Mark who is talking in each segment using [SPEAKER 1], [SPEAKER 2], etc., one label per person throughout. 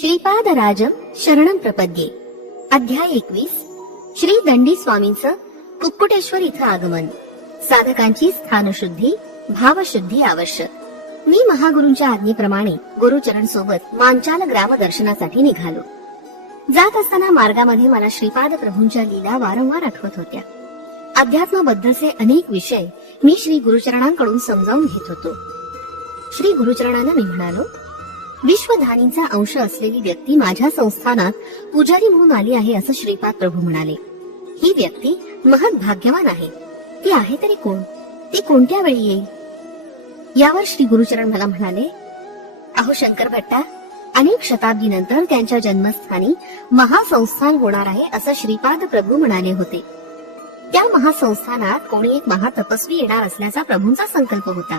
[SPEAKER 1] श्रीपादराजम शरणम प्रपद्ये अध्याय एकवीस श्री दंडी स्वामींच कुक्कुटेश्वर इथं आगमन साधकांची स्थानशुद्धी भावशुद्धी आवश्यक मी महागुरूंच्या आज्ञेप्रमाणे गुरुचरण सोबत मांचाल ग्राम दर्शनासाठी निघालो जात असताना मार्गामध्ये मला श्रीपाद प्रभूंच्या लीला वारंवार आठवत होत्या अध्यात्माबद्दलचे अनेक विषय मी श्री गुरुचरणांकडून समजावून घेत होतो श्री गुरुचरणांना मी म्हणालो विश्वधानीचा अंश असलेली व्यक्ती माझ्या संस्थानात पुजारी म्हणून आली आहे असं श्रीपाद प्रभू म्हणाले ही व्यक्ती महत भाग्यवान आहे ती आहे तरी कोण ती कोणत्या वेळी येईल यावर श्री गुरुचरण मला म्हणाले अहो शंकर भट्टा अनेक शताब्दी नंतर त्यांच्या जन्मस्थानी महासंस्थान होणार आहे असं श्रीपाद प्रभू म्हणाले होते त्या महासंस्थानात कोणी एक महातपस्वी येणार असल्याचा प्रभूंचा संकल्प होता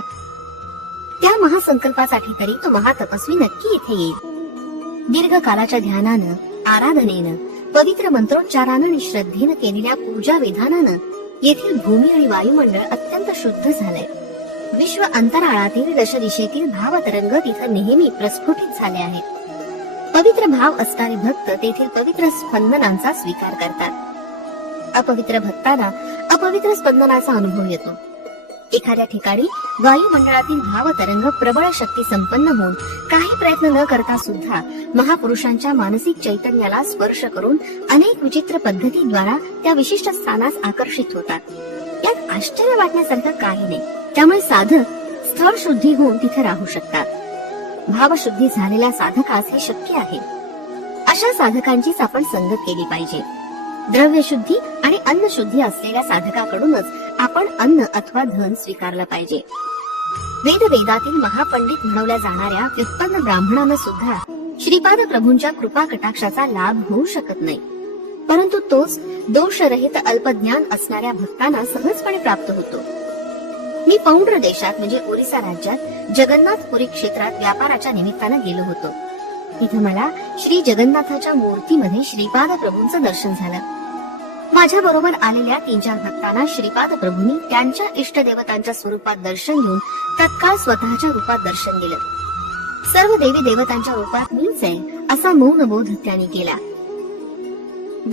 [SPEAKER 1] महासंकल्पासाठी तरी तो महातपस्वी नक्की इथे येईल दीर्घ काळाच्या ध्यानानं आराधनेनं पवित्र मंत्रोच्चारानं आणि श्रद्धेनं केलेल्या पूजा विधानानं येथील भूमी आणि वायुमंडळ अत्यंत शुद्ध झालंय विश्व अंतराळातील दशदिशेतील भाव तरंग तिथं नेहमी प्रस्फुटित झाले आहेत पवित्र भाव असणारे भक्त तेथील पवित्र स्पंदनांचा स्वीकार करतात अपवित्र भक्ताला अपवित्र स्पंदनाचा अनुभव येतो एखाद्या ठिकाणी वायुमंडळातील तरंग प्रबळ शक्ती संपन्न होऊन काही प्रयत्न न करता सुद्धा महापुरुषांच्या मानसिक चैतन्याला स्पर्श करून अनेक विचित्र पद्धतीद्वारा त्या विशिष्ट स्थानास आकर्षित होतात यात आश्चर्य वाटण्यासारखं काही नाही त्यामुळे साधक स्थळ शुद्धी होऊन तिथे राहू शकतात भावशुद्धी झालेल्या साधकास हे शक्य आहे अशा साधकांचीच आपण संगत केली पाहिजे द्रव्य शुद्धी आणि अन्न शुद्धी असलेल्या साधकाकडूनच आपण अन्न अथवा धन स्वीकारलं पाहिजे वेद वेदातील महापंडित म्हणवल्या जाणाऱ्या व्युत्पन्न ब्राह्मणानं सुद्धा श्रीपाद प्रभूंच्या कृपा कटाक्षाचा लाभ होऊ शकत नाही परंतु तोच दोषरहित अल्पज्ञान असणाऱ्या भक्तांना सहजपणे प्राप्त होतो मी पौंड्र देशात म्हणजे ओरिसा राज्यात जगन्नाथ पुरी क्षेत्रात व्यापाराच्या निमित्तानं गेलो होतो तिथे मला श्री जगन्नाथाच्या मूर्तीमध्ये श्रीपाद प्रभूंचं दर्शन झालं माझ्या बरोबर आलेल्या तीन चार भक्तांना श्रीपाद प्रभूंनी त्यांच्या इष्ट स्वरूपात दर्शन घेऊन तत्काळ स्वतःच्या रूपात दर्शन दिलं सर्व देवी देवतांच्या रूपात मीच आहे असा मौन बोध त्यांनी केला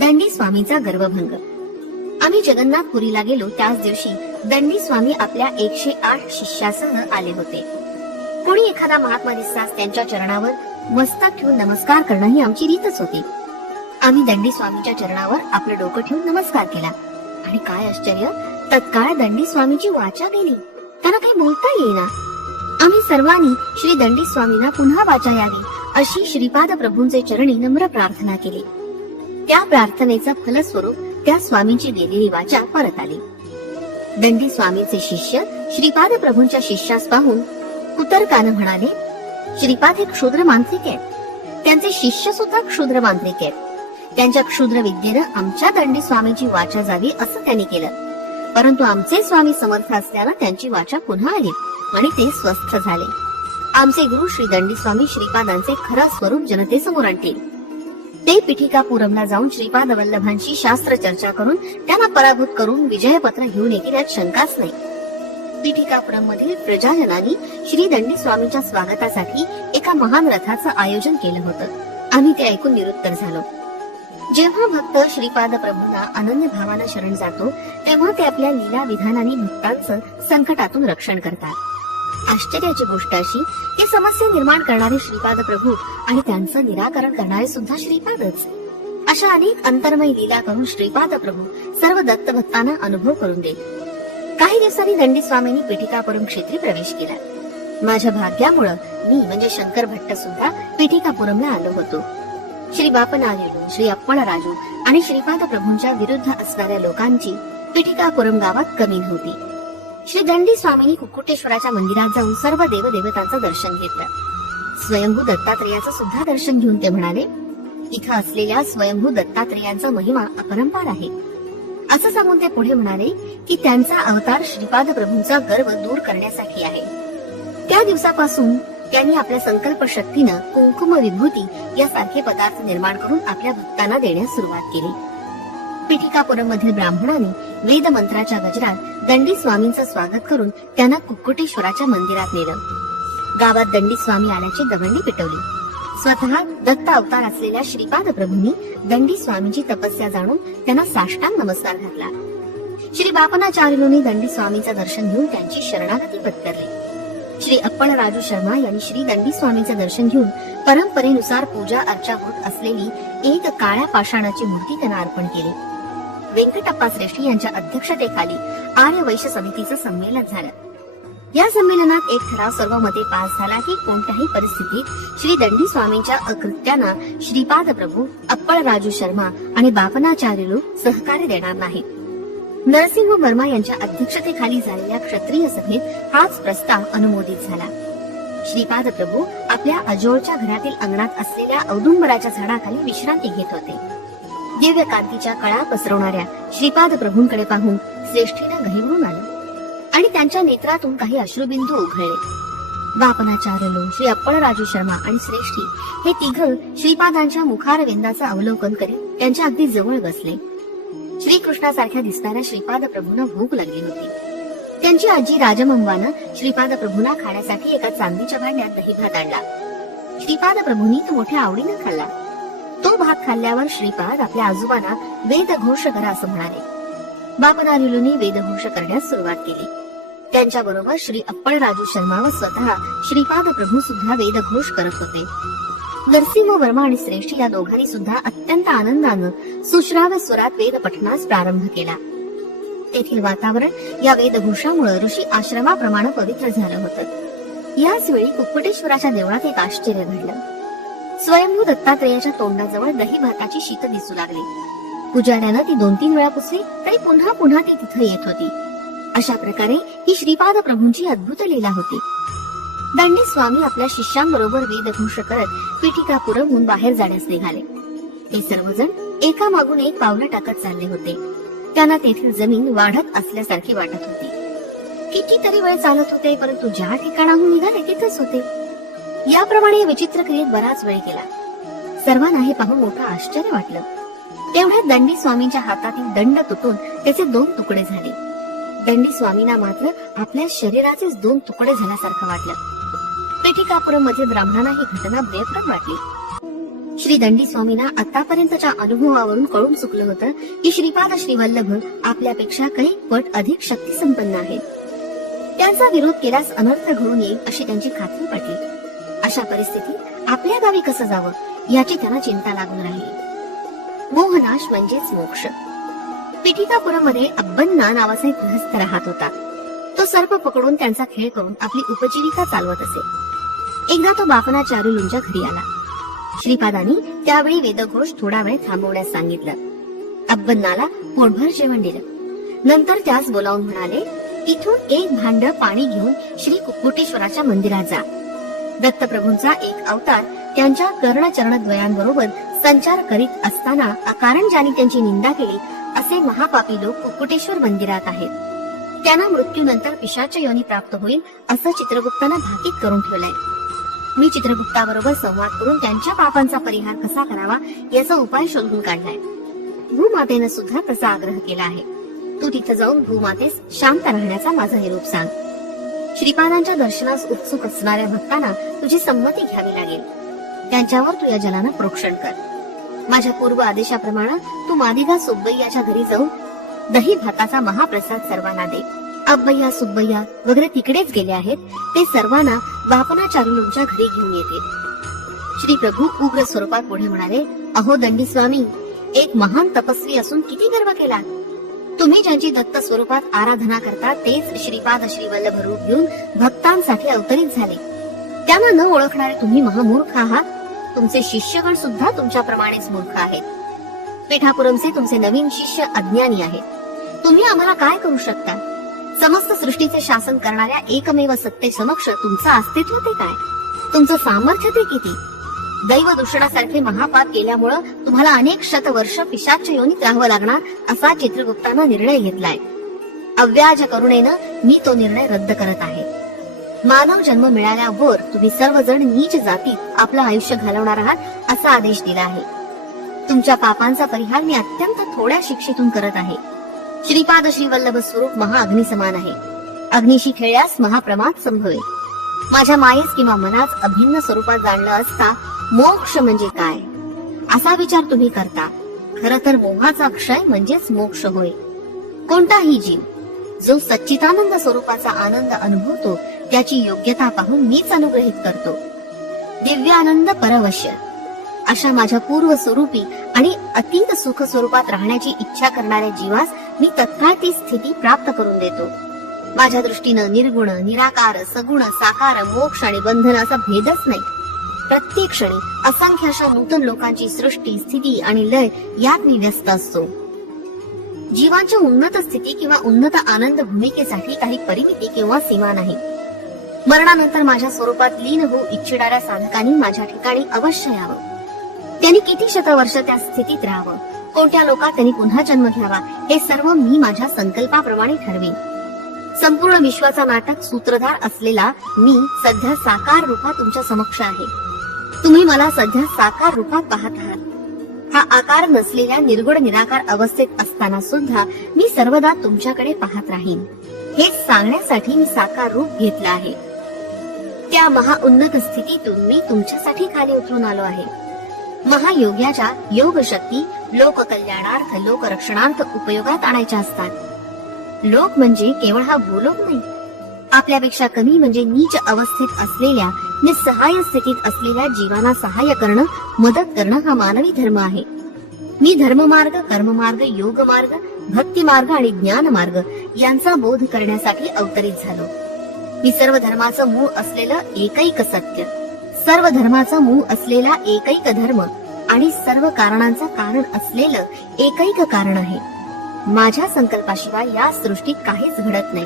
[SPEAKER 1] दंडी स्वामीचा गर्वभंग आम्ही जगन्नाथपुरीला गेलो त्याच दिवशी दंडी स्वामी आपल्या एकशे आठ शिष्यासह आले होते कोणी एखादा महात्मा दिसताच त्यांच्या चरणावर मस्तक ठेवून नमस्कार करणं ही आमची रीतच होती आम्ही दंडी स्वामीच्या चरणावर आपलं डोकं ठेवून नमस्कार केला आणि काय आश्चर्य तत्काळ दंडी स्वामीची वाचा गेली त्यांना काही बोलता येईना आम्ही सर्वांनी श्री दंडी स्वामींना पुन्हा वाचा यावी अशी श्रीपाद प्रभूंचे चरणी नम्र प्रार्थना केली त्या प्रार्थनेचा फलस्वरूप त्या स्वामींची गेलेली वाचा परत आली दंडी स्वामीचे शिष्य श्रीपाद प्रभूंच्या शिष्यास पाहून कुतर्कानं म्हणाले श्रीपाद हे क्षुद्र मांत्रिक आहेत त्यांचे शिष्य सुद्धा क्षुद्र मांत्रिक आहेत त्यांच्या क्षुद्र विद्येनं आमच्या दंडी स्वामीची वाचा जावी असं त्यांनी केलं परंतु आमचे स्वामी समर्थ असल्यानं त्यांची वाचा पुन्हा आली आणि ते स्वस्थ झाले आमचे गुरु श्री दंडी स्वामी श्रीपादांचे खरा स्वरूप जनतेसमोर आणतील ते पिठिका पुरमला जाऊन श्रीपाद वल्लभांशी शास्त्र चर्चा करून त्यांना पराभूत करून विजयपत्र घेऊन येतील यात शंकाच नाही पिठिकापुरम मधील प्रजाजनांनी श्री दंडी स्वामीच्या स्वागतासाठी एका महान रथाचं आयोजन केलं होतं आम्ही ते ऐकून निरुत्तर झालो जेव्हा भक्त श्रीपाद प्रभूंना अनन्य भावानं शरण जातो तेव्हा ते आपल्या लीला विधानाने भक्तांचं संकटातून रक्षण करतात आश्चर्याची गोष्ट अशी की समस्या निर्माण करणारे श्रीपाद प्रभू आणि त्यांचं निराकरण करणारे सुद्धा श्रीपादच अशा अनेक अंतर्मय लीला करून श्रीपाद प्रभू सर्व दत्त भक्तांना अनुभव करून देत काही दिवसांनी दंडी स्वामींनी पीठिकापुरम क्षेत्री प्रवेश केला माझ्या भाग्यामुळं मी म्हणजे शंकर भट्ट सुद्धा पीठिकापुरमला आलो होतो श्री बापनारायण श्री अप्पणराजू आणि श्रीपाद प्रभूंच्या विरुद्ध असणाऱ्या लोकांची पिठिकापुरम गावात कमी होती श्री दंडी स्वामींनी कुकुटेश्वराच्या मंदिरात जाऊन सर्व देवदेवतांचं दर्शन घेतलं स्वयंभू दत्तात्रेयाचं सुद्धा दर्शन घेऊन ते म्हणाले इथं असलेल्या स्वयंभू दत्तात्रेयांचा महिमा अपरंपार आहे असं सांगून ते पुढे म्हणाले की त्यांचा अवतार श्रीपाद प्रभूंचा गर्व दूर करण्यासाठी आहे त्या दिवसापासून त्यांनी आपल्या संकल्प शक्तीनं कुंकुम विभूती यासारखे पदार्थ निर्माण करून आपल्या भक्तांना देण्यास सुरुवात केली पिठिकापुरम मधील ब्राह्मणांनी वेद मंत्राच्या गजरात दंडी स्वामींचं स्वागत करून त्यांना कुक्कुटेश्वराच्या मंदिरात नेलं गावात दंडी स्वामी आल्याची दवंडी पिटवली स्वतः दत्त अवतार असलेल्या श्रीपाद प्रभूंनी दंडी स्वामीची तपस्या जाणून त्यांना साष्टांग नमस्कार घातला श्री बापनाचार्यूंनी दंडी स्वामीचं दर्शन घेऊन त्यांची शरणागती पत्करली श्री अप्पण राजू शर्मा यांनी श्री दंडी स्वामीचे दर्शन घेऊन परंपरेनुसार पूजा अर्चा होत असलेली एक काळ्या पाषाणाची मूर्ती त्यांना अर्पण केली व्यंकटप्पा श्रेष्ठी यांच्या अध्यक्षतेखाली आर्य वैश्य समितीचं संमेलन झालं या संमेलनात एक ठराव मते पास झाला की कोणत्याही परिस्थितीत श्री दंडी स्वामींच्या अकृत्यांना श्रीपाद प्रभू अप्पळ राजू शर्मा आणि लोक सहकार्य देणार नाहीत नरसिंह वर्मा यांच्या अध्यक्षतेखाली झालेल्या क्षत्रिय सभेत हाच प्रस्ताव अनुमोदित झाला श्रीपाद प्रभू आपल्या अजोळच्या घरातील अंगणात असलेल्या औदुंबराच्या झाडाखाली विश्रांती घेत होते दिव्य कांतीच्या कळा पसरवणाऱ्या श्रीपाद प्रभूंकडे पाहून श्रेष्ठीनं गहिवरून आलं आणि त्यांच्या नेत्रातून काही अश्रुबिंदू उघडले लो श्री राजू शर्मा आणि श्रेष्ठी हे तिघ श्रीपादांच्या मुखार वेंदाचा अवलोकन करीत त्यांच्या अगदी जवळ बसले श्रीकृष्णासारख्या दिसणाऱ्या श्रीपाद प्रभूंना भूक लागली होती त्यांची आजी राजमंबानं श्रीपाद प्रभूंना खाण्यासाठी एका चांदीच्या भांड्यात दही भात आणला श्रीपाद प्रभूंनी तो मोठ्या आवडीनं खाल्ला तो भात खाल्ल्यावर श्रीपाद आपल्या आजोबांना वेदघोष करा असं म्हणाले बापनारिलोनी वेदघोष करण्यास सुरुवात केली त्यांच्याबरोबर श्री अप्पळ राजू शर्मा व स्वतः श्रीपाद प्रभू सुद्धा वेदघोष करत होते नरसिंह वर्मा आणि श्रेष्ठी या दोघांनी सुद्धा अत्यंत आनंदानं सुश्राव्य स्वरात वेद पठणास प्रारंभ केला तेथील वातावरण या वेदघोषामुळे ऋषी आश्रमाप्रमाणे पवित्र झालं होतं याच वेळी कुक्कुटेश्वराच्या देवळात एक आश्चर्य घडलं स्वयंभू दत्तात्रेयाच्या तोंडाजवळ दही भाताची शीत दिसू लागली पुजाऱ्यानं ती दोन तीन वेळा पुसली तरी पुन्हा पुन्हा ती तिथे येत होती अशा प्रकारे ही श्रीपाद प्रभूंची अद्भुत लीला होती दांडी स्वामी आपल्या शिष्यांबरोबर वेदघोष करत पीठिका पुरवून बाहेर जाण्यास निघाले ते सर्वजण एका मागून एक पावलं टाकत चालले होते त्यांना तेथील जमीन वाढत असल्यासारखी वाटत होती कितीतरी वेळ चालत होते परंतु ज्या ठिकाणाहून निघाले तिथेच होते याप्रमाणे विचित्र क्रियेत बराच वेळ गेला सर्वांना हे पाहून मोठं आश्चर्य वाटलं तेवढ्यात दंडी स्वामींच्या हातातील दंड तुटून त्याचे दोन तुकडे झाले दंडी स्वामींना मात्र आपल्या शरीराचेच दोन तुकडे झाल्यासारखं वाटलं पेटिकापुरम मध्ये ब्राह्मणांना ही घटना बेप्रम वाटली श्री दंडी स्वामींना आतापर्यंतच्या अनुभवावरून कळून चुकलं होतं की श्रीपाद श्रीवल्लभ आपल्यापेक्षा काही पट अधिक शक्ती संपन्न आहे त्यांचा विरोध केल्यास अनर्थ घडून येईल अशी त्यांची खात्री पटली अशा परिस्थितीत आपल्या गावी कसं जावं याची त्यांना चिंता लागून राहिली मोहनाश म्हणजेच मोक्ष पिटिकापुरम मध्ये अब्बन्ना नावाचा एक गृहस्थ राहत होता तो सर्प पकडून त्यांचा खेळ करून आपली उपजीविका चालवत असे एकदा तो बापना चारुलूंच्या घरी आला श्रीपादानी त्यावेळी वेदघोष थोडा वेळ थांबवण्यास सांगितलं अब्बन्नाला पोटभर जेवण दिलं नंतर त्यास बोलावून म्हणाले इथून एक भांड पाणी घेऊन श्री कुकुटेश्वराच्या मंदिरात जा दत्तप्रभूंचा एक अवतार त्यांच्या कर्ण द्वयांबरोबर संचार करीत असताना अकारण ज्यांनी त्यांची निंदा केली असे महापापी लोक कुकुटेश्वर मंदिरात आहेत त्यांना मृत्यूनंतर पिशाच्या योनी प्राप्त होईल असं चित्रगुप्तानं भाकीत करून ठेवलंय मी चित्रगुप्ताबरोबर संवाद करून त्यांच्या पापांचा परिहार कसा करावा याचा उपाय शोधून काढलाय भूमातेनं सुद्धा तसा आग्रह केला आहे तू तिथं जाऊन भूमातेस शांत राहण्याचा माझा निरोप सांग श्रीपादांच्या दर्शनास उत्सुक असणाऱ्या भक्तांना तुझी संमती घ्यावी लागेल त्यांच्यावर तू या जलानं प्रोक्षण कर माझ्या पूर्व आदेशाप्रमाणे तू मादिगा सुब्बैयाच्या घरी जाऊन दही भाताचा महाप्रसाद सर्वांना दे अब्बया सुब्बया वगैरे तिकडेच गेले आहेत ते सर्वांना वापनाचारुलूंच्या घरी घेऊन येते श्री प्रभू उग्र स्वरूपात पुढे म्हणाले अहो दंडी स्वामी एक महान तपस्वी असून किती गर्व केला तुम्ही ज्यांची दत्त स्वरूपात आराधना करता तेच श्रीपाद श्री रूप घेऊन भक्तांसाठी अवतरित झाले त्यांना न ओळखणारे तुम्ही महामूर्ख आहात तुमचे शिष्यगण सुद्धा तुमच्या प्रमाणेच मूर्ख आहेत पिठापुरमचे तुमचे नवीन शिष्य अज्ञानी आहेत तुम्ही आम्हाला काय करू शकता समस्त सृष्टीचे शासन करणाऱ्या एकमेव सत्ते समक्ष तुमचं अस्तित्व ते काय तुमचं सामर्थ्य ते किती दैव दूषणासारखे महापाप केल्यामुळं तुम्हाला अनेक शतवर्ष पिशाच्या योनीत राहावं लागणार असा चित्रगुप्तानं निर्णय घेतलाय अव्याज करुणेनं मी तो निर्णय रद्द करत आहे मानव जन्म मिळाल्यावर तुम्ही सर्वजण नीच जाती आपलं आयुष्य घालवणार आहात असा आदेश दिला आहे तुमच्या पापांचा परिहार मी अत्यंत थोड्या शिक्षेतून करत आहे श्रीपाद वल्लभ स्वरूप महाअग्नी समान आहे अग्निशी खेळल्यास महाप्रमाद संभवे माझ्या मायेस किंवा मनात अभिन्न स्वरूपात जाणलं असता मोक्ष म्हणजे काय असा विचार तुम्ही करता खर तर मोहाचा क्षय म्हणजेच मोक्ष होय कोणताही जीव जो सच्चितानंद स्वरूपाचा आनंद अनुभवतो त्याची योग्यता पाहून मीच अनुग्रहित करतो दिव्य आनंद परवश्य अशा माझ्या पूर्व स्वरूपी आणि अतीत सुख स्वरूपात राहण्याची इच्छा करणाऱ्या जीवास मी तत्काळ ती स्थिती प्राप्त करून देतो माझ्या दृष्टीनं निर्गुण निराकार सगुण साकार मोक्ष आणि बंधन असा भेदच नाही प्रत्येक क्षणी असंख्य अशा नूतन लोकांची सृष्टी स्थिती आणि लय यात मी व्यस्त असतो जीवांच्या उन्नत स्थिती किंवा उन्नत आनंद भूमिकेसाठी काही परिमिती किंवा सीमा नाही मरणानंतर माझ्या स्वरूपात लीन होऊ इच्छिणाऱ्या साधकांनी माझ्या ठिकाणी अवश्य यावं त्यांनी किती शतवर्ष त्या स्थितीत राहावं कोणत्या लोकात त्यांनी पुन्हा जन्म घ्यावा हे सर्व मी माझ्या संकल्पाप्रमाणे ठरवेन संपूर्ण विश्वाचा नाटक सूत्रधार असलेला मी सध्या साकार रूपात तुमच्या समक्ष आहे तुम्ही मला सध्या साकार रूपात पाहत आहात हा आकार नसलेल्या निर्गुण निराकार अवस्थेत असताना सुद्धा मी सर्वदा तुमच्याकडे पाहत राहीन हे सांगण्यासाठी मी साकार रूप घेतला आहे त्या महाउन्नत स्थितीतून मी तुमच्यासाठी खाली उतरून आलो आहे महायोग्याच्या योग शक्ती लोककल्याणार्थ लोकरक्षणार्थ उपयोगात आणायच्या असतात लोक म्हणजे केवळ हा भूलोक नाही आपल्यापेक्षा कमी म्हणजे नीच अवस्थेत असलेल्या निसहाय स्थितीत असलेल्या जीवांना सहाय्य करणं मदत करणं हा मानवी धर्म आहे मी धर्ममार्ग कर्ममार्ग योग मार्ग भक्ती मार्ग आणि ज्ञान मार्ग यांचा बोध करण्यासाठी अवतरित झालो मी सर्व धर्माचं मूळ असलेलं एकैक सत्य सर्व धर्माचा मूळ असलेला एकैक धर्म आणि सर्व कारणांचा कारण असलेलं एकैक कारण आहे माझ्या संकल्पाशिवाय या सृष्टीत काहीच घडत नाही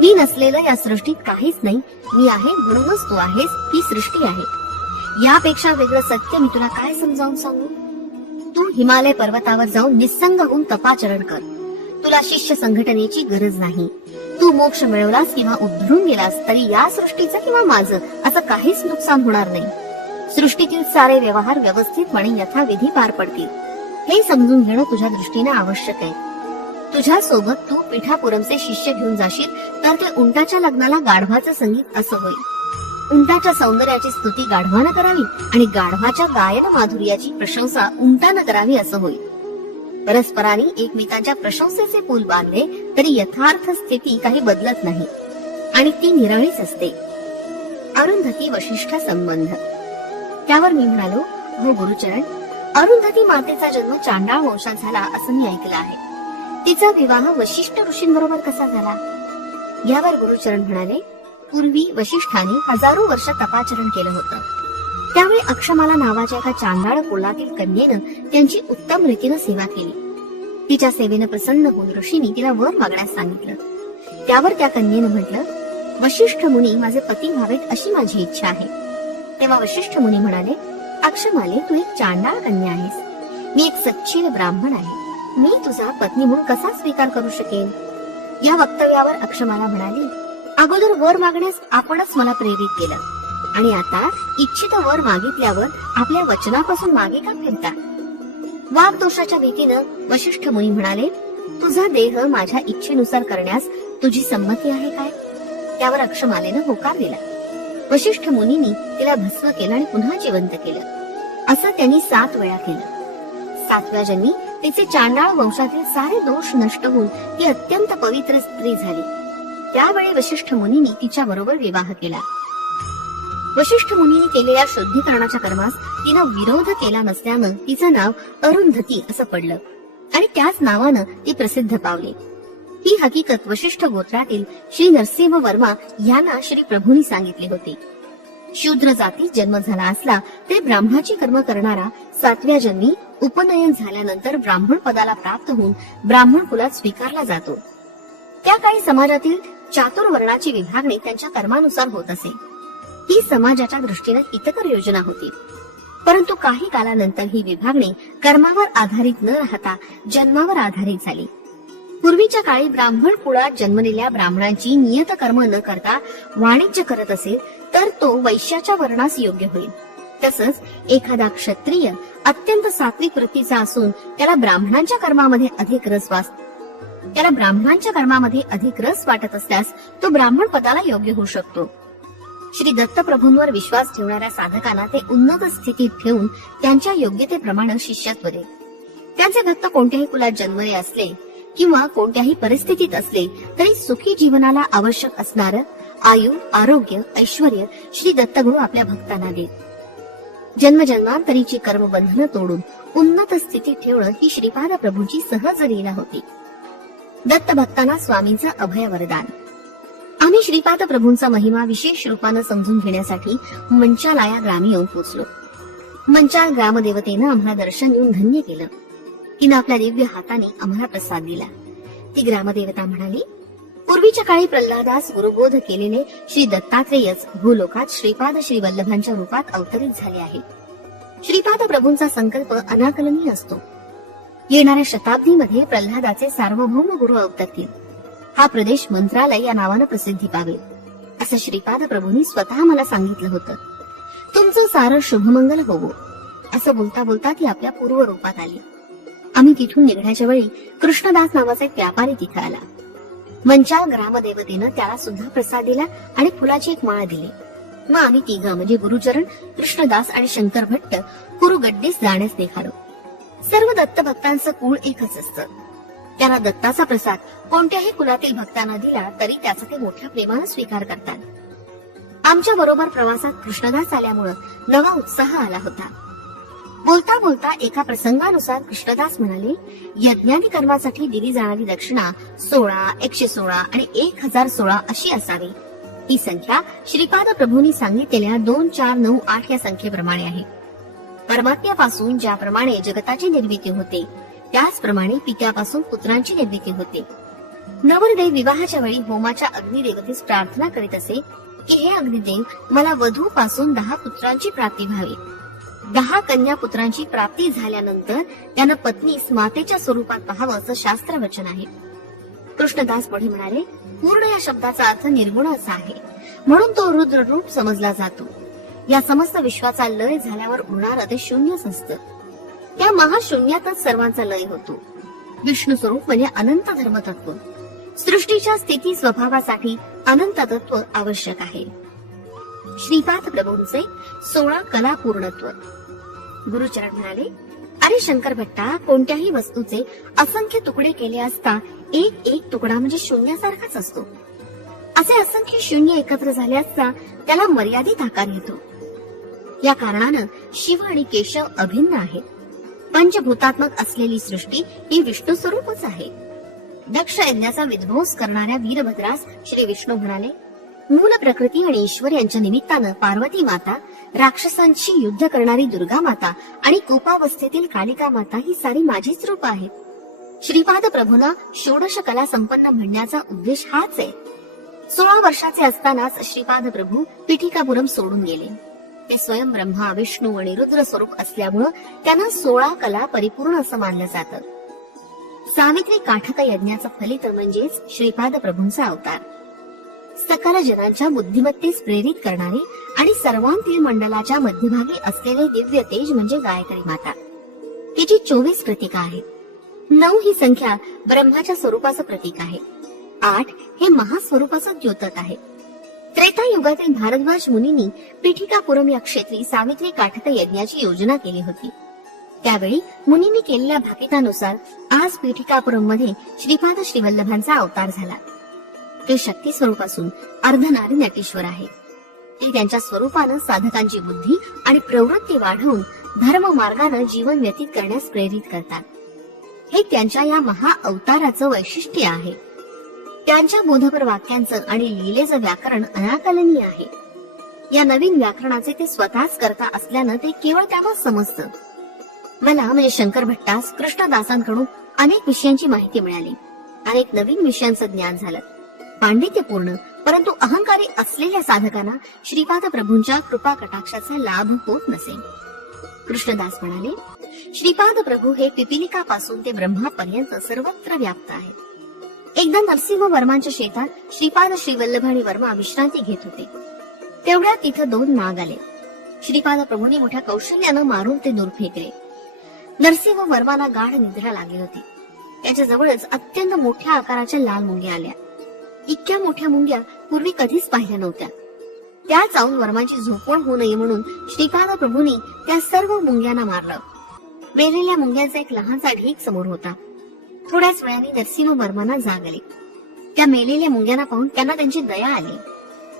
[SPEAKER 1] मी नसलेलं या सृष्टीत काहीच नाही मी आहे म्हणूनच तू आहेस ही सृष्टी आहे यापेक्षा वेगळं सत्य मी तुला काय समजावून सांगू तू हिमालय पर्वतावर जाऊन निसंग होऊन तपाचरण कर तुला शिष्य संघटनेची गरज नाही तू मोक्ष मिळवलास किंवा उद्धरून गेलास तरी या सृष्टीचं किंवा माझं असं काहीच नुकसान होणार नाही सृष्टीतील सारे व्यवहार व्यवस्थितपणे यथाविधी पार पडतील हे समजून घेणं तुझ्या दृष्टीने आवश्यक आहे तुझ्या सोबत तू पिठापुरमचे शिष्य घेऊन जाशील तर ते उंटाच्या लग्नाला गाढवाचं संगीत असं होईल उंटाच्या सौंदर्याची स्तुती गाढवानं करावी आणि गाढवाच्या गायन माधुर्याची प्रशंसा उंटानं करावी असं होईल परस्परांनी एकमेकांच्या प्रशंसेचे पूल बांधले तरी यथार्थ स्थिती काही बदलत नाही आणि ती निराळीच असते अरुंधती वशिष्ठ संबंध त्यावर मी म्हणालो हो गुरुचरण अरुंधती मातेचा जन्म चांडाळ वंशात झाला असं मी ऐकलं आहे तिचा विवाह वशिष्ठ ऋषींबरोबर कसा झाला यावर गुरुचरण म्हणाले पूर्वी वशिष्ठाने हजारो वर्ष तपाचरण केलं होतं त्यावेळी अक्षमाला नावाच्या एका चांदाळ कुलातील कन्येनं त्यांची उत्तम रीतीनं सेवा केली तिच्या सेवेनं प्रसन्न होऊन ऋषीने तिला वर मागण्यास सांगितलं त्यावर त्या कन्येनं म्हटलं वशिष्ठ मुनी माझे पती व्हावेत अशी माझी इच्छा आहे तेव्हा वशिष्ठ मुनी म्हणाले अक्षमाले तू एक चांडाळ कन्या आहेस मी एक सच्चिल ब्राह्मण आहे मी तुझा पत्नी म्हणून कसा स्वीकार करू शकेन या वक्तव्यावर अक्षमाला म्हणाली अगोदर वर मागण्यास आपणच मला प्रेरित केलं आणि आता इच्छित वर मागितल्यावर आपल्या वचनापासून मागे का फिरता वाघ दोषाच्या भीतीनं वशिष्ठ मुनी म्हणाले तुझा देह माझ्या इच्छेनुसार करण्यास तुझी संमती आहे काय त्यावर अक्षमालेनं होकार दिला वशिष्ठ मुनी तिला भस्म केलं आणि पुन्हा जिवंत केलं असं त्यांनी सात वेळा केलं सातव्या जन्मी तिचे चांडाळ वंशातील सारे दोष नष्ट होऊन ती अत्यंत पवित्र स्त्री झाली त्यावेळी वशिष्ठ मुनींनी तिच्या बरोबर विवाह केला वशिष्ठ मुनीने केलेल्या शुद्धीकरणाच्या कर्मास तिनं विरोध केला नसल्यानं तिचं नाव अरुंधती असं पडलं आणि त्याच नावानं ती प्रसिद्ध पावली ही हकीकत वशिष्ठ गोत्रातील श्री नरसिंह वर्मा यांना श्री प्रभूंनी सांगितली होती शूद्र जाती जन्म झाला असला ते ब्राह्मणाची कर्म करणारा सातव्या जन्मी उपनयन झाल्यानंतर ब्राह्मण पदाला प्राप्त होऊन ब्राह्मण कुलात स्वीकारला जातो त्या काळी समाजातील चातुर्वर्णाची विभागणी त्यांच्या कर्मानुसार होत असे ही समाजाच्या दृष्टीने हितकर योजना होती परंतु काही कालानंतर ही विभागणी कर्मावर आधारित न राहता जन्मावर आधारित झाली पूर्वीच्या काळी ब्राह्मण कुळात जन्मलेल्या ब्राह्मणांची नियत कर्म न करता वाणिज्य करत असेल तर तो वैश्याच्या वर्णास योग्य होईल तसंच एखादा क्षत्रिय अत्यंत सात्विक वृत्तीचा असून त्याला ब्राह्मणांच्या कर्मामध्ये अधिक रस वाच त्याला ब्राह्मणांच्या कर्मामध्ये अधिक रस वाटत असल्यास तो ब्राह्मण पदाला योग्य होऊ शकतो श्री दत्तप्रभूंवर विश्वास ठेवणाऱ्या साधकांना ते उन्नत स्थितीत ठेवून त्यांच्या योग्यतेप्रमाणे शिष्यत्व दे त्यांचे दत्त कोणत्याही कुलात जन्मले असले किंवा कोणत्याही परिस्थितीत असले तरी सुखी जीवनाला आवश्यक असणार आयु आरोग्य ऐश्वर श्री दत्तगुरु आपल्या भक्तांना देत जन्मजन्मांतरीची कर्मबंधनं तोडून उन्नत स्थिती ठेवणं ही श्रीपाद प्रभूंची सहज लीला होती दत्त भक्तांना स्वामींचं अभय वरदान आम्ही श्रीपाद प्रभूंचा महिमा विशेष रूपाने समजून घेण्यासाठी मंचाला या ग्रामी येऊन पोहोचलो मंचाळ ग्रामदेवतेनं आम्हाला दर्शन येऊन धन्य केलं तिनं आपल्या दिव्य हाताने आम्हाला प्रसाद दिला ती ग्रामदेवता म्हणाली पूर्वीच्या काळी प्रल्हादास गुरुबोध केलेले श्री दत्तात्रेयच भूलोकात श्रीपाद श्री वल्लभांच्या रूपात अवतरित झाले आहे श्रीपाद प्रभूंचा संकल्प अनाकलनीय असतो येणाऱ्या शताब्दीमध्ये प्रल्हादाचे सार्वभौम गुरु अवतरतील हा प्रदेश मंत्रालय या नावानं प्रसिद्धी पावेल असं श्रीपाद प्रभूंनी स्वतः मला सांगितलं होतं तुमचं सारं शुभमंगल होवो असं बोलता बोलता ती आपल्या पूर्व रूपात आली आम्ही तिथून निघण्याच्या वेळी कृष्णदास नावाचा एक व्यापारी तिथे आला मंचाळ ग्रामदेवतेनं त्याला सुद्धा प्रसाद दिला आणि फुलाची एक माळ दिली मग आम्ही तिघा म्हणजे गुरुचरण कृष्णदास आणि शंकर भट्ट गड्डीस जाण्यास निघालो सर्व दत्तभक्तांचं कुळ एकच असतं त्यांना दत्ताचा प्रसाद कोणत्याही कुलातील भक्तांना दिला तरी त्याचा ते मोठ्या प्रेमानं स्वीकार करतात आमच्या बरोबर प्रवासात कृष्णदास आल्यामुळं नवा उत्साह आला होता बोलता बोलता एका प्रसंगानुसार कृष्णदास म्हणाले यज्ञानी कर्मासाठी दिली जाणारी दक्षिणा सोळा एकशे सोळा आणि एक हजार सोळा अशी असावी ही संख्या श्रीपाद प्रभूंनी सांगितलेल्या दोन चार नऊ आठ या संख्येप्रमाणे आहे परमात्म्यापासून ज्याप्रमाणे जगताची निर्मिती होते त्याचप्रमाणे पित्यापासून पुत्रांची निर्मिती होते नवरदेव विवाहाच्या वेळी होमाच्या अग्निदेवतेस प्रार्थना करीत असे की हे अग्निदेव मला वधू पासून दहा पुत्रांची प्राप्ती व्हावी दहा कन्या पुत्रांची प्राप्ती झाल्यानंतर त्यानं पत्नीस मातेच्या स्वरूपात पाहावं असं शास्त्र वचन आहे कृष्णदास पुढे म्हणाले पूर्ण या शब्दाचा अर्थ निर्गुण असा आहे म्हणून तो रुद्र रूप समजला जातो या समस्त विश्वाचा लय झाल्यावर उरणार ते शून्यच असतं त्या महाशून्यातच सर्वांचा लय होतो विष्णु स्वरूप म्हणजे अनंत धर्मतत्व सृष्टीच्या स्थिती स्वभावासाठी अनंत तत्व आवश्यक आहे श्रीपाद प्रभूंचे सोळा कला पूर्णत्व गुरुचरण म्हणाले अरे शंकर भट्टा कोणत्याही वस्तूचे असंख्य तुकडे केले असता एक एक तुकडा म्हणजे शून्यासारखाच असतो असे असंख्य शून्य एकत्र झाले असता त्याला मर्यादित आकार येतो या कारणानं शिव आणि केशव अभिन्न आहेत पंचभूतात्मक असलेली सृष्टी ही विष्णू स्वरूपच आहे दक्ष यज्ञाचा विध्वंस करणाऱ्या वीरभद्रास श्री विष्णू म्हणाले मूल प्रकृती आणि ईश्वर यांच्या निमित्तानं पार्वती माता राक्षसांशी युद्ध करणारी दुर्गा माता आणि कोपावस्थेतील कालिका माता ही सारी माझीच रूप आहेत श्रीपाद प्रभूना षोडश कला संपन्न म्हणण्याचा उद्देश हाच आहे सोळा वर्षाचे असतानाच श्रीपाद प्रभू पिठिकापुरम सोडून गेले ते स्वयं ब्रह्मा विष्णू आणि रुद्र स्वरूप असल्यामुळं त्यांना सोळा कला परिपूर्ण असं मानलं जातं सावित्री काठक यज्ञाचं फलित म्हणजे श्रीपाद प्रभूंचा अवतार सकल जनांच्या बुद्धिमत्तेस प्रेरित करणारे आणि सर्वांतील मंडलाच्या मध्यभागी असलेले दिव्य तेज म्हणजे गायत्री माता तिची चोवीस प्रतीक आहे नऊ ही संख्या ब्रह्माच्या स्वरूपाचं प्रतीक आहे आठ हे महास्वरूपाचं द्योतक आहे त्रेता युगातील भारद्वाज मुनींनी पिठिकापुरम या क्षेत्री सावित्री काठत यज्ञाची योजना केली होती त्यावेळी मुनींनी केलेल्या भाकितानुसार आज पीठिकापुरम मध्ये श्रीपाद श्रीवल्लभांचा अवतार झाला ते शक्ती स्वरूप असून अर्धनारी नटेश्वर आहे ते त्यांच्या स्वरूपानं साधकांची बुद्धी आणि प्रवृत्ती वाढवून धर्म मार्गानं जीवन व्यतीत करण्यास प्रेरित करतात हे त्यांच्या या महा अवताराचं वैशिष्ट्य आहे त्यांच्या बोधपर वाक्यांचं आणि लिहिलेचं व्याकरण अनाकलनीय आहे या नवीन व्याकरणाचे ते स्वतःच करता असल्यानं ते केवळ त्यांना समजतं मला म्हणजे शंकर भट्टास कृष्णदासांकडून अनेक विषयांची माहिती मिळाली अनेक नवीन विषयांचं ज्ञान झालं पांडित्यपूर्ण परंतु अहंकारी असलेल्या साधकांना श्रीपाद प्रभूंच्या कृपा कटाक्षाचा लाभ होत नसे कृष्णदास म्हणाले श्रीपाद प्रभू हे पासून ते ब्रह्मापर्यंत सर्वत्र व्याप्त आहेत एकदा नरसिंह वर्माच्या शेतात श्रीपाद श्री आणि वर्मा विश्रांती घेत होते तेवढ्या तिथं दोन नाग आले श्रीपाद प्रभूंनी मोठ्या कौशल्यानं मारून ते दूर फेकले नरसिंह वर्माला गाढ निद्रा लागली होती त्याच्या जवळच अत्यंत मोठ्या आकाराच्या लाल मुंग्या आल्या इतक्या मोठ्या मुंग्या पूर्वी कधीच पाहिल्या नव्हत्या त्या जाऊन वर्माची झोपण होऊ नये म्हणून श्रीपाद प्रभूंनी त्या सर्व मुंग्यांना मारलं मेलेल्या मुंग्यांचा एक लहानसा ढीक समोर होता थोड्याच वेळाने नरसिंह जाग जागले त्या मेलेल्या मुंग्यांना पाहून त्यांना त्यांची दया आली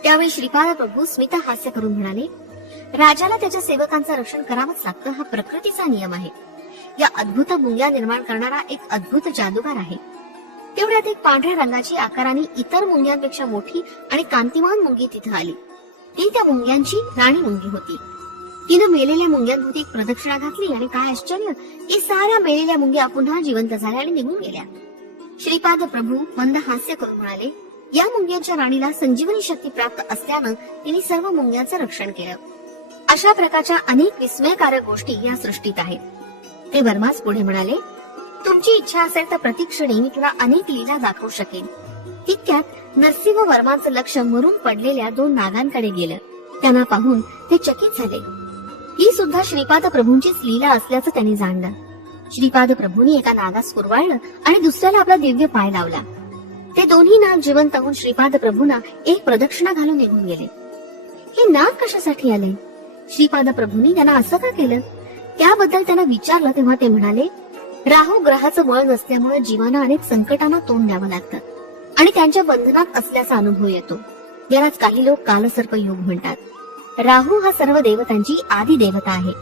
[SPEAKER 1] त्यावेळी श्रीपाद प्रभू स्मित हास्य करून म्हणाले राजाला त्याच्या सेवकांचं रक्षण करावंच लागतं हा प्रकृतीचा नियम आहे या अद्भुत मुंग्या निर्माण करणारा एक अद्भुत जादूगार आहे तेवढ्यात एक पांढऱ्या रंगाची आकाराने इतर मुंग्यांपेक्षा मोठी आणि कांतिमान मुंगी तिथे आली ती त्या मुंग्यांची राणी मुंगी होती तिनं मेलेल्या मुंग्यांभूत एक प्रदक्षिणा घातली आणि काय आश्चर्य की साऱ्या मेलेल्या मुंग्या पुन्हा जिवंत झाल्या आणि निघून गेल्या श्रीपाद प्रभू मंद हास्य करून म्हणाले या मुंग्यांच्या राणीला संजीवनी शक्ती प्राप्त असल्यानं तिने सर्व मुंग्यांचं रक्षण केलं अशा प्रकारच्या अनेक विस्मयकारक गोष्टी या सृष्टीत आहेत ते वर्मास पुढे म्हणाले तुमची इच्छा असेल तर प्रतिक्षणी मी तुला अनेक लीला दाखवू शकेन तितक्यात नरसिंह वर्माचं लक्ष मरून पडलेल्या दोन नागांकडे गेलं त्यांना पाहून ते चकित झाले ही सुद्धा श्रीपाद प्रभूंचीच लीला असल्याचं त्यांनी जाणलं श्रीपाद प्रभूंनी एका नागास कुरवाळलं आणि दुसऱ्याला आपला दिव्य पाय लावला ते दोन्ही नाग जिवंत होऊन श्रीपाद प्रभूंना एक प्रदक्षिणा घालून निघून गेले हे नाग कशासाठी आले श्रीपाद प्रभूंनी त्यांना असं का केलं त्याबद्दल त्यांना विचारलं तेव्हा ते म्हणाले राहू ग्रहाचं बळ नसल्यामुळे जीवाना अनेक संकटांना तोंड द्यावं लागतं आणि त्यांच्या बंधनात असल्याचा अनुभव येतो यालाच काही लोक कालसर्प योग म्हणतात राहू हा सर्व देवतांची आदी देवता आहे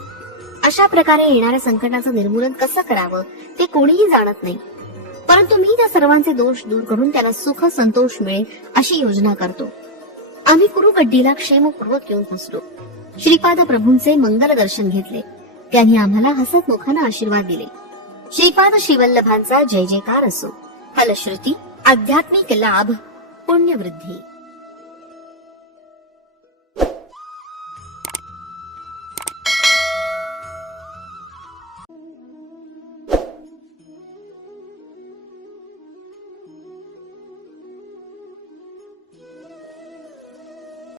[SPEAKER 1] अशा प्रकारे येणाऱ्या संकटाचं निर्मूलन कसं करावं ते कोणीही जाणत नाही परंतु मी त्या सर्वांचे दोष दूर करून त्याला सुख संतोष मिळेल अशी योजना करतो आम्ही कुरुगड्डीला क्षेमपूर्वक येऊन पोचलो श्रीपाद प्रभूंचे मंगल दर्शन घेतले त्यांनी आम्हाला हसत मुखानं आशीर्वाद दिले श्रीपाद शिवल्लभांचा जय जयकार असो फलश्रुती आध्यात्मिक लाभ पुण्यवृद्धी